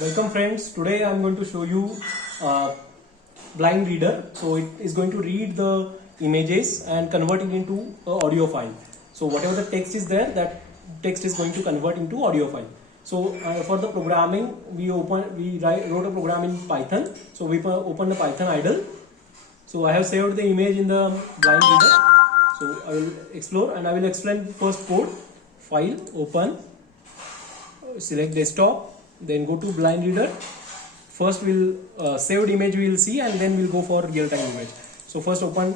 Welcome friends, today I am going to show you blind reader. So it is going to read the images and convert it into audio file. So whatever the text is there, that text is going to convert into audio file. So for the programming, we wrote a program in Python. So we open the Python idle. So I have saved the image in the blind reader. So I will explore and I will explain first code. File, open, select desktop, then go to blind reader. First we'll saved image we will see, and then we'll go for real-time image. So first open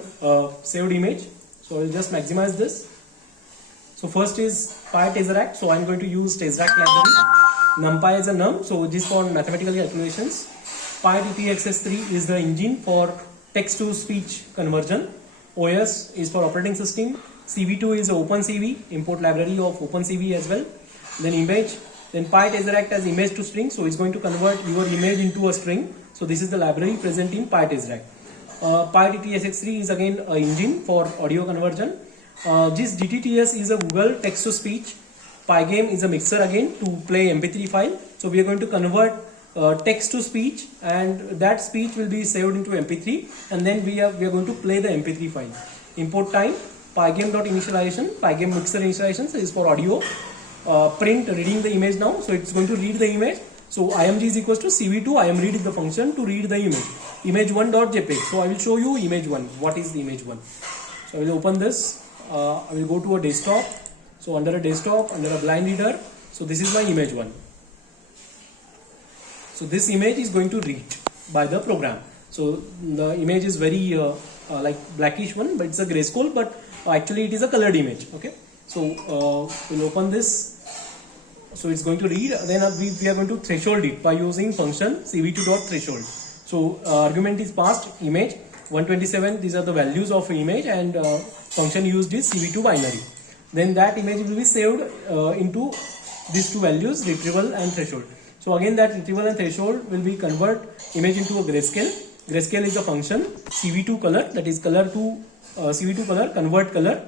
saved image. So I will just maximize this. So first is PyTesseract. So I'm going to use Tesseract library. NumPy is a num, so this is for mathematical calculations. PyTTXS3 is the engine for text to speech conversion. OS is for operating system. CV2 is OpenCV, import library of OpenCV as well. Then image. Then PyTesseract as image to string, so it's going to convert your image into a string. So this is the library present in PyTesseract. PyTTSX3 is again an engine for audio conversion. This GTTS is a Google text to speech. Pygame is a mixer again to play MP3 file. So we are going to convert text to speech, and that speech will be saved into MP3, and then we are going to play the MP3 file. Import time, pygame.initialization, pygame mixer initialization is for audio. Print reading the image now, so it's going to read the image. So img is equals to cv2 I am read is the function to read the image. Image1.jpg. So I will show you image1. What is the image1? So I will open this. I will go to a desktop. So under a desktop, under a blind reader. So this is my image1. So this image is going to read by the program. So the image is very like blackish one, but it's a grayscale, but actually it is a colored image. Okay. So we'll open this. So it's going to read. Then we are going to threshold it by using function cv2.threshold. So argument is passed image 127. These are the values of image, and function used is cv2 binary. Then that image will be saved into these two values, retrieval and threshold. So again that retrieval and threshold will be convert image into a grayscale. Grayscale is a function cv2 color, that is color to cv2 color, convert color.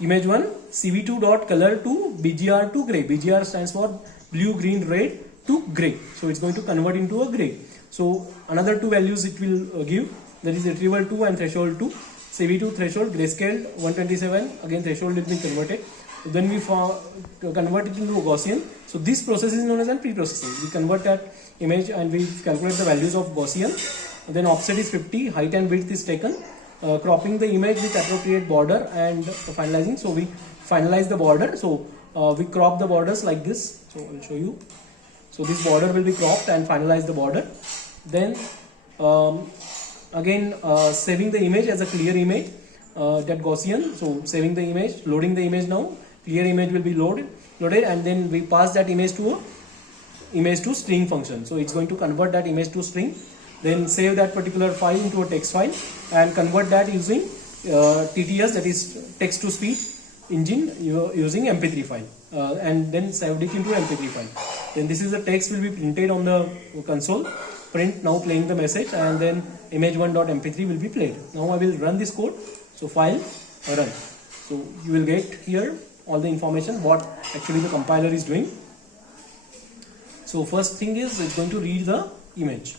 Image1 cv2.color to BGR to gray. BGR stands for blue, green, red to gray. So it's going to convert into a gray. So another two values it will give, that is retrieval 2 and threshold 2. cv2 threshold grayscale 127, again threshold will be converted. Then we convert it into a Gaussian. So this process is known as pre-processing. We convert that image and we calculate the values of Gaussian. Then offset is 50, height and width is taken. Cropping the image with appropriate border and finalizing. So we finalize the border. So we crop the borders like this. So I'll show you. So this border will be cropped and finalize the border. Then again saving the image as a clear image, that Gaussian. So saving the image, loading the image now. Clear image will be loaded, and then we pass that image to string function. So it's going to convert that image to string. Then save that particular file into a text file and convert that using TTS, that is text to speech engine, using MP3 file, and then saved it into MP3 file. Then this is the text will be printed on the console. Print now playing the message, and then image1.mp3 will be played. Now I will run this code. So file, run. So you will get here all the information what actually the compiler is doing. So first thing is it's going to read the image.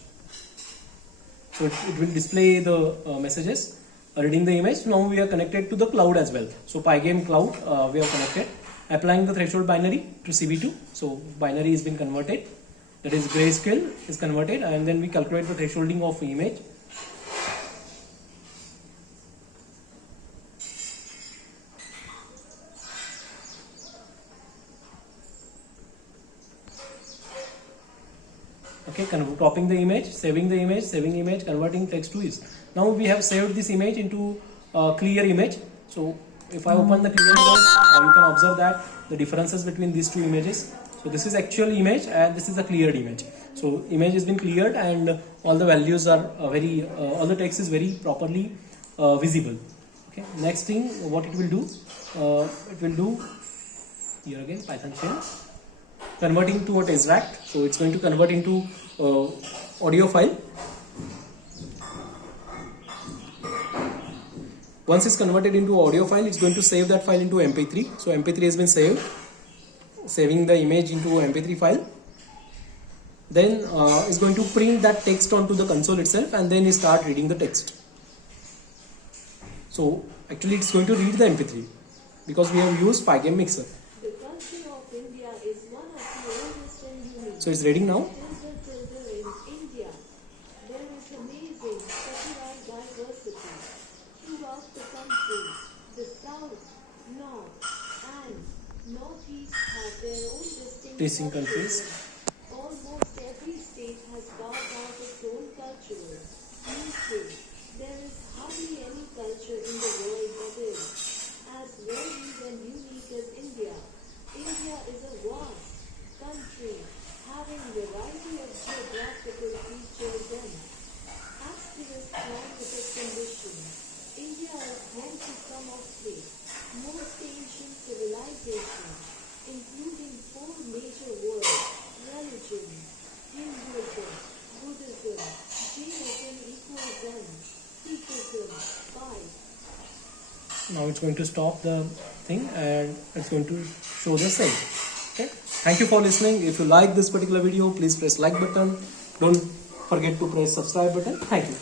So it will display the messages reading the image. Now we are connected to the cloud as well. So Pygame cloud we are connected. Applying the threshold binary to CV2. So binary has been converted. That is grayscale is converted, and then we calculate the thresholding of image. Okay, cropping the image, saving image, converting text to is. Now we have saved this image into clear image. So if I open the clear image, you can observe that the differences between these two images. So this is actual image and this is the cleared image. So image has been cleared and all the values are all the text is very properly visible. Okay. Next thing, what it will do, here again Python shell. Converting to a Tesseract. So it's going to convert into audio file. Once it's converted into audio file, it's going to save that file into MP3. So MP3 has been saved. saving the image into MP3 file. then it's going to print that text onto the console itself, and then you start reading the text. So actually it's going to read the MP3 because we have used Pygame Mixer. The culture of India is one of the oldest and unique. So it's reading now. In India, there is amazing secular diversity throughout the country. The south, north, and northeast have their own Distinct distinct countries. Almost every state has carved out its own cultural niche. There is hardly any culture in the world that is as varied and unique as India. India is a vast country having variety of geographical features and asterisk climatic conditions. India is home to some of the most ancient civilizations, including four major world religions: Hinduism, Buddhism, Jainism equals and Sikhism. Bye. Now it's going to stop the thing and it's going to show the same. Okay. Thank you for listening. If you like this particular video, please press like button. Don't forget to press subscribe button. Thank you.